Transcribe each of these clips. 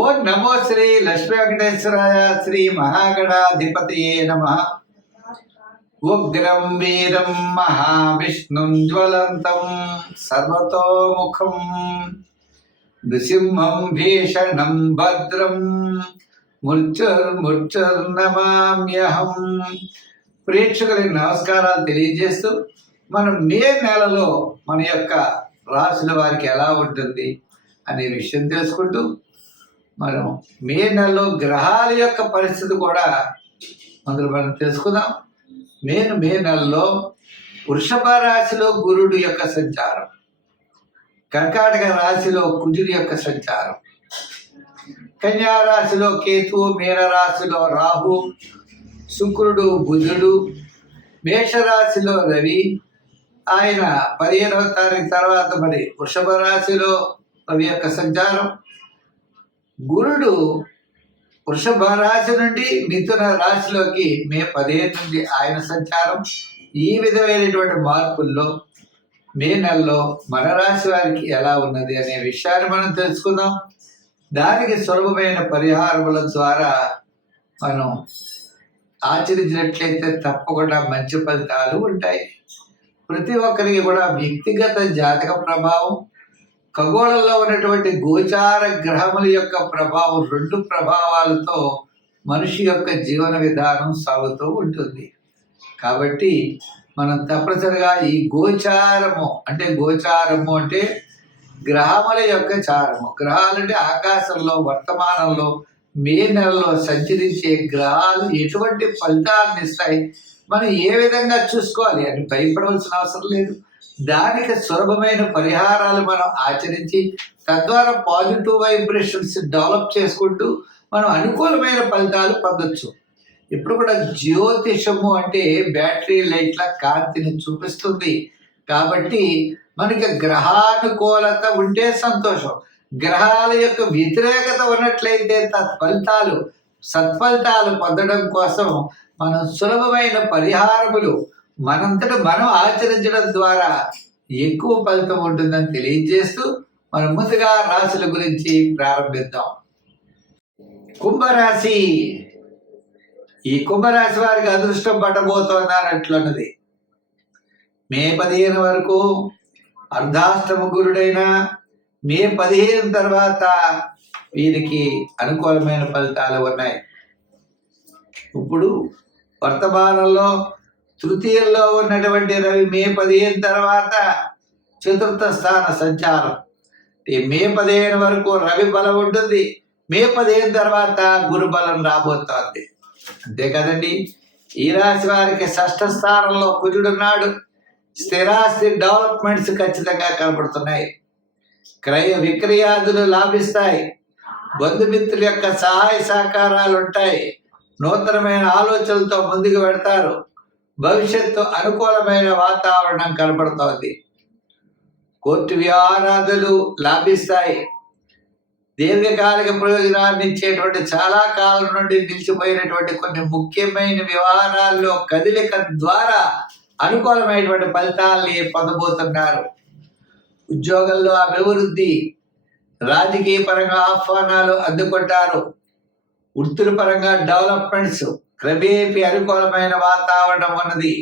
ఓం నమో శ్రీ లక్ష్మీ వెంకటేశ్వరాయ శ్రీ మహాగణాధిపతియే నమః. ఉగ్రం వీరం మహావిష్ణుం జ్వలంతం సర్వతోముఖం నృసింహం భీషణం భద్రం మృత్యుర్నమామ్యహం. ప్రేక్షకులకి నమస్కారాలు తెలియజేస్తూ మనం మే నెలలో మన యొక్క రాశుల వారికి ఎలా ఉంటుంది అనే విషయం తెలుసుకుంటూ మనం మే నెలలో గ్రహాల యొక్క పరిస్థితి కూడా మనం తెలుసుకుందాం. మే నెలలో వృషభ రాశిలో గురుడు యొక్క సంచారం, కర్కాటక రాశిలో కుజుడి యొక్క సంచారం, కన్యా రాశిలో కేతువు, మీన రాశిలో రాహు, శుక్రుడు, బుధుడు, మేషరాశిలో రవి. ఆయన 15వ తారీఖు తర్వాత మరి వృషభ రాశిలో రవి యొక్క సంచారం. గురుడు వృషభ రాశి నుండి మిథున రాశిలోకి మే 15 నుండి ఆయన సంచారం. ఈ విధమైనటువంటి మార్పుల్లో మే నెలలో మన రాశి వారికి ఎలా ఉన్నది అనే విషయాన్ని మనం తెలుసుకుందాం. దానికి సులభమైన పరిహారముల ద్వారా మనం ఆచరించినట్లయితే తప్పకుండా మంచి ఫలితాలు ఉంటాయి. ప్రతి ఒక్కరికి కూడా వ్యక్తిగత జాతక ప్రభావం, ఖగోళంలో ఉన్నటువంటి గోచార గ్రహముల యొక్క ప్రభావం, 2 ప్రభావాలతో మనిషి యొక్క జీవన విధానం సాగుతూ ఉంటుంది. కాబట్టి మనం తప్పనిసరిగా ఈ గోచారము అంటే గ్రహముల యొక్క చారము. గ్రహాలంటే ఆకాశంలో వర్తమానంలో మే నెలలో సంచరించే గ్రహాలు ఎటువంటి ఫలితాలను ఇస్తాయి, మనం ఏ విధంగా చూసుకోవాలి అని భయపడవలసిన అవసరం లేదు. దానికి సులభమైన పరిహారాలు మనం ఆచరించి తద్వారా పాజిటివ్ వైబ్రేషన్స్ డెవలప్ చేసుకుంటూ మనం అనుకూలమైన ఫలితాలు పొందొచ్చు. ఇప్పుడు కూడా జ్యోతిషము అంటే బ్యాటరీ లైట్ల కాంతిని చూపిస్తుంది. కాబట్టి మనకి గ్రహానుకూలత ఉంటే సంతోషం, గ్రహాల యొక్క వ్యతిరేకత ఉన్నట్లయితే సత్ఫలితాలు పొందడం కోసం మనం సులభమైన పరిహారములు మనంతట మనం ఆచరించడం ద్వారా ఎక్కువ ఫలితం ఉంటుందని తెలియజేస్తూ మనం ముందుగా రాశుల గురించి ప్రారంభిద్దాం. కుంభరాశి. ఈ కుంభరాశి వారికి అదృష్టం పట్టబోతోందన్నట్లున్నది. మే 15 వరకు అర్ధాష్టమ గురుడైన మే 15 తర్వాత వీరికి అనుకూలమైన ఫలితాలు ఉన్నాయి. ఇప్పుడు వర్తమానంలో తృతీయంలో ఉన్నటువంటి రవి మే 15 తర్వాత చతుర్థ స్థాన సంచారం. మే 15 వరకు రవి బలం ఉంటుంది. మే 15 తర్వాత గురు బలం రాబోతోంది. అంతే కదండి. ఈ రాశి వారికి 6వ స్థానంలో కుజుడున్నాడు. స్థిరాస్తి డెవలప్మెంట్స్ ఖచ్చితంగా కనబడుతున్నాయి. క్రయ విక్రయాదులు లాభిస్తాయి. బంధుమిత్రుల యొక్క సహాయ సహకారాలు ఉంటాయి. నూతనమైన ఆలోచనలతో ముందుకు పెడతారు. భవిష్యత్తు అనుకూలమైన వాతావరణం కనబడుతోంది. కోర్టు వ్యవహారాదులు లాభిస్తాయి. దీర్ఘకాలిక ప్రయోజనాన్ని ఇచ్చేటువంటి చాలా కాలం నుండి నిలిచిపోయినటువంటి కొన్ని ముఖ్యమైన వ్యవహారాల్లో కదలిక ద్వారా అనుకూలమైనటువంటి ఫలితాల్ని పొందబోతున్నారు. ఉద్యోగంలో అభివృద్ధి, రాజకీయ పరంగా ఆహ్వానాలు అందుకుంటారు. వృత్తుల పరంగా డెవలప్మెంట్స్, క్రమేపీ అనుకూలమైన వాతావరణం ఉన్నది.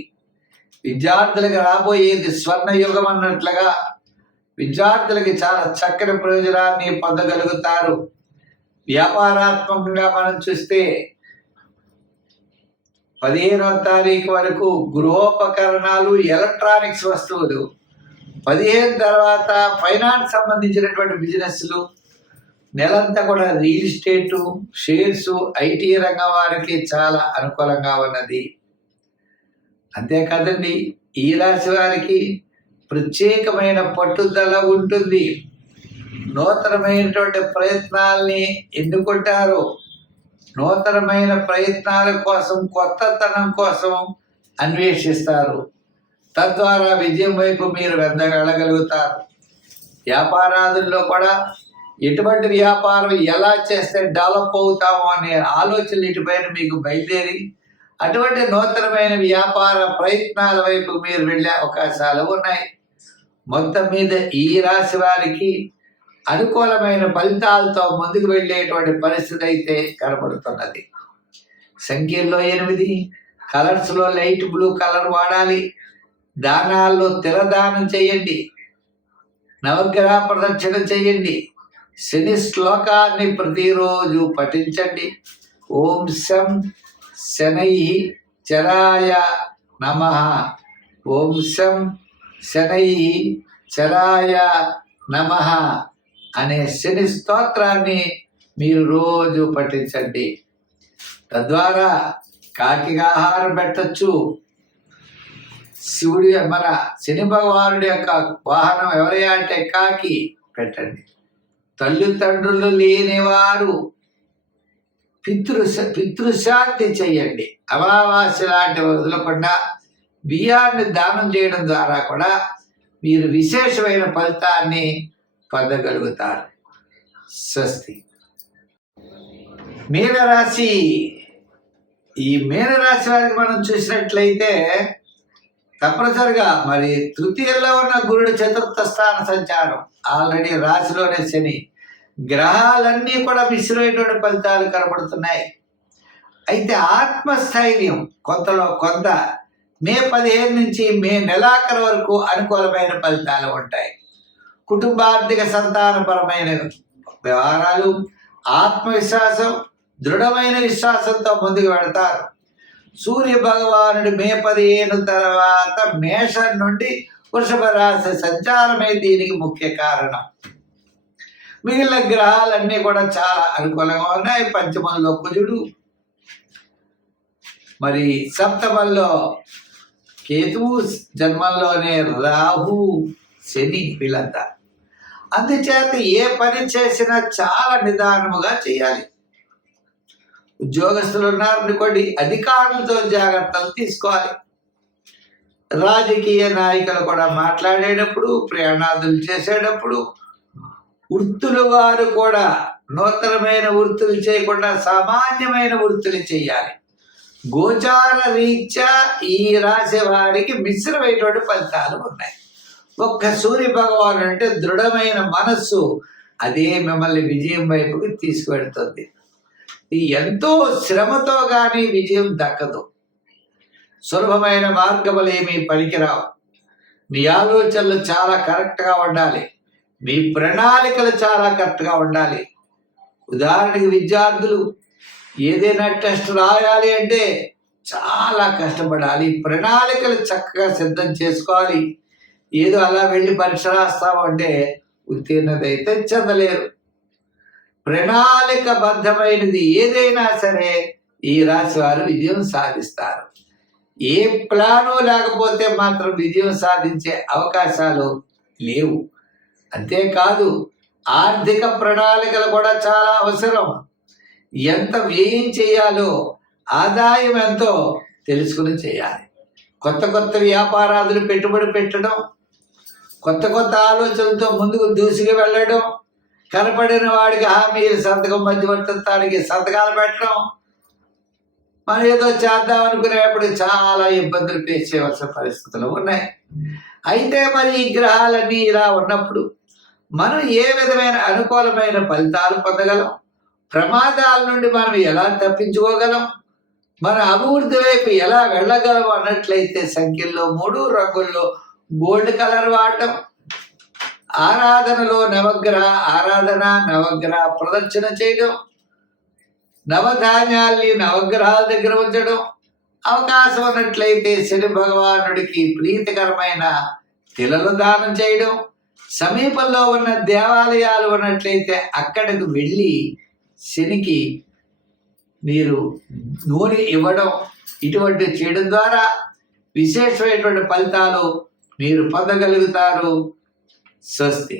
విద్యార్థులకు రాబోయేది స్వర్ణ యుగం అన్నట్లుగా విద్యార్థులకి చాలా చక్కని ప్రయోజనాన్ని పొందగలుగుతారు. వ్యాపారాత్మకంగా మనం చూస్తే 15వ తారీఖు వరకు గృహోపకరణాలు, ఎలక్ట్రానిక్స్ వస్తువులు, 15 తర్వాత ఫైనాన్స్ సంబంధించినటువంటి బిజినెస్లు, నెలంతా కూడా రియల్ ఎస్టేటు, షేర్స్, ఐటీ రంగం వారికి చాలా అనుకూలంగా ఉన్నది. అంతేకాదండి, ఈ రాశి వారికి ప్రత్యేకమైన పట్టుదల ఉంటుంది. నూతనమైనటువంటి ప్రయత్నాల్ని ఎన్నుకుంటారు. నూతనమైన ప్రయత్నాల కోసం, కొత్తతనం కోసం అన్వేషిస్తారు. తద్వారా విజయం వైపు మీరు వెళ్ళగలుగుతారు. వ్యాపారాదుల్లో కూడా ఎటువంటి వ్యాపారం ఎలా చేస్తే డెవలప్ అవుతామో అనే ఆలోచనలు ఇటుపైన మీకు బయలుదేరి అటువంటి నూతనమైన వ్యాపార ప్రయత్నాల వైపు మీరు వెళ్ళే అవకాశాలు ఉన్నాయి. మొత్తం మీద ఈ రాశి వారికి అనుకూలమైన ఫలితాలతో ముందుకు వెళ్ళేటువంటి పరిస్థితి అయితే కనబడుతున్నది. సంఖ్యల్లో 8, కలర్స్లో లైట్ బ్లూ కలర్ వాడాలి. దానాల్లో తిలదానం చేయండి, నవగ్రహ ప్రదక్షిణ చేయండి, శని శ్లోకాన్ని ప్రతిరోజు పఠించండి. ఓం శం శనై చరాయ నమః, ఓం శం శనై చరాయ నమః అనే శని స్తోత్రాన్ని మీరు రోజు పఠించండి. తద్వారా కాకికి ఆహారం పెట్టచ్చు. శివుడి మన శని భగవానుడి యొక్క వాహనం ఎవరయ్యా అంటే కాకి, పెట్టండి. తల్లిదండ్రులు లేనివారు పితృశాంతి చేయండి. అమావాస్య లాంటి వదలకుండా బియ్యాన్ని దానం చేయడం ద్వారా కూడా మీరు విశేషమైన ఫలితాన్ని పొందగలుగుతారు. స్వస్తి. మీనరాశి. ఈ మీనరాశి వారికి మనం చూసినట్లయితే తప్పనిసరిగా మరి తృతీయంలో ఉన్న గురుడు చతుర్థ స్థాన సంచారం, ఆల్రెడీ రాశిలోనే శని, గ్రహాలన్నీ కూడా మిశ్రమైనటువంటి ఫలితాలు కనబడుతున్నాయి. అయితే ఆత్మస్థైర్యం కొంతలో కొంత మే 15 నుంచి మే నెలాఖరు వరకు అనుకూలమైన ఫలితాలు ఉంటాయి. కుటుంబార్థిక సంతానపరమైన వ్యవహారాలు, ఆత్మవిశ్వాసం, దృఢమైన విశ్వాసంతో ముందుకు వెళతారు. సూర్య భగవానుడు మే 15 తర్వాత మేషం నుండి వృషభ రాశి సంచారమే దీనికి ముఖ్య కారణం. మిగిలిన గ్రహాలన్నీ కూడా చాలా అనుకూలంగా ఉన్నాయి. పంచమంలో కుజుడు, మరి సప్తమంలో కేతువు, జన్మంలోనే రాహు, శని, వీళ్ళంతా. అందుచేత ఏ పని చేసినా చాలా నిదానముగా చేయాలి. ఉద్యోగస్తులు ఉన్నారనుకోండి, అధికారులతో జాగ్రత్తలు తీసుకోవాలి. రాజకీయ నాయకులు కూడా మాట్లాడేటప్పుడు, ప్రయాణాదులు చేసేటప్పుడు, వృత్తుల వారు కూడా నూతనమైన వృత్తులు చేయకుండా సామాన్యమైన వృత్తులు చేయాలి. గోచార రీత్యా ఈ రాశి వారికి మిశ్రమైనటువంటి ఫలితాలు ఉన్నాయి. ఒక్క సూర్య భగవాన్ అంటే దృఢమైన మనస్సు, అదే మిమ్మల్ని విజయం వైపుకి తీసుకువెడుతుంది. ఎంతో శ్రమతో కానీ విజయం దక్కదు. సులభమైన మార్గములు ఏమీ పనికిరావు. మీ ఆలోచనలు చాలా కరెక్ట్గా ఉండాలి. మీ ప్రణాళికలు చాలా కరెక్ట్గా ఉండాలి. ఉదాహరణకి విద్యార్థులు ఏదైనా టెస్ట్ రాయాలి అంటే చాలా కష్టపడాలి. ప్రణాళికలు చక్కగా సిద్ధం చేసుకోవాలి. ఏదో అలా వెళ్ళి పరీక్ష రాస్తామంటే ఉత్తీర్ణత అయితే చెందలేరు. ప్రణాళికబద్ధమైనది ఏదైనా సరే ఈ రాశి వారు విజయం సాధిస్తారు. ఏ ప్లాను లేకపోతే మాత్రం విజయం సాధించే అవకాశాలు లేవు. అంతేకాదు ఆర్థిక ప్రణాళికలు కూడా చాలా అవసరం. ఎంత వ్యయం చేయాలో, ఆదాయం ఎంతో తెలుసుకుని చేయాలి. కొత్త కొత్త వ్యాపారాదులు పెట్టుబడి పెట్టడం, కొత్త కొత్త ఆలోచనలతో ముందుకు దూసుకు వెళ్ళడం, కనపడిన వాడికి హామీలు సంతకం మధ్యవర్తిత్వానికి సంతకాలు పెట్టడం, మనం ఏదో చేద్దాం అనుకునేప్పుడు చాలా ఇబ్బందులు ఫేస్ చేయవలసిన పరిస్థితులు ఉన్నాయి. అయితే మరి ఈ గ్రహాలన్నీ ఇలా ఉన్నప్పుడు మనం ఏ విధమైన అనుకూలమైన ఫలితాలు పొందగలం, ప్రమాదాల నుండి మనం ఎలా తప్పించుకోగలం, మన అభివృద్ధి వైపు ఎలా వెళ్ళగలం అన్నట్లయితే సంఖ్యల్లో 3, రంగుల్లో గోల్డ్ కలర్ వాడటం, ఆరాధనలో నవగ్రహ ఆరాధన, నవగ్రహ ప్రదక్షిణ చేయడం, నవధాన్యాల్ని నవగ్రహాల దగ్గర ఉంచడం, అవకాశం ఉన్నట్లయితే శని భగవానుడికి ప్రీతికరమైన తిలలు దానం చేయడం, సమీపంలో ఉన్న దేవాలయాలు ఉన్నట్లయితే అక్కడికి వెళ్ళి శనికి మీరు నూనె ఇవ్వడం, ఇటువంటి చేయడం ద్వారా విశేషమైనటువంటి ఫలితాలు మీరు పొందగలుగుతారు. స్వస్తి.